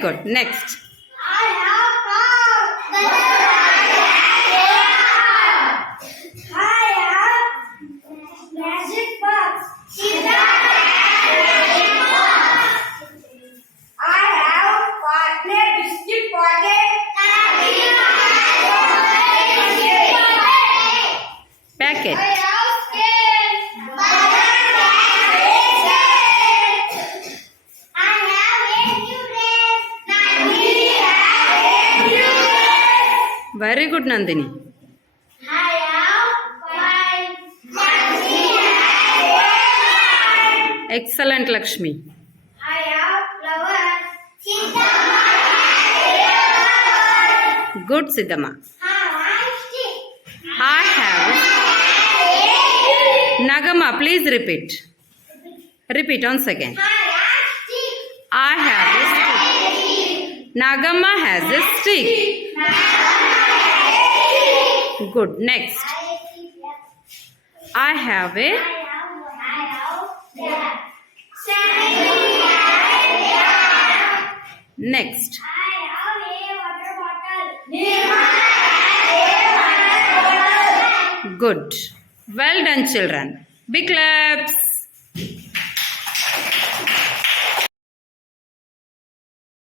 good. Next. I have cow. I have magic box. I have partner biscuit pocket. Packet. I have scale. I have a new dress. Very good, Nandini. I have five. Excellent, Lakshmi. I have flowers. Good, Siddhama. I have. Nagama, please repeat. Repeat once again. I have a stick. Nagama has a stick. Good. Next. I have a. Next. Good. Well done, children. Big claps.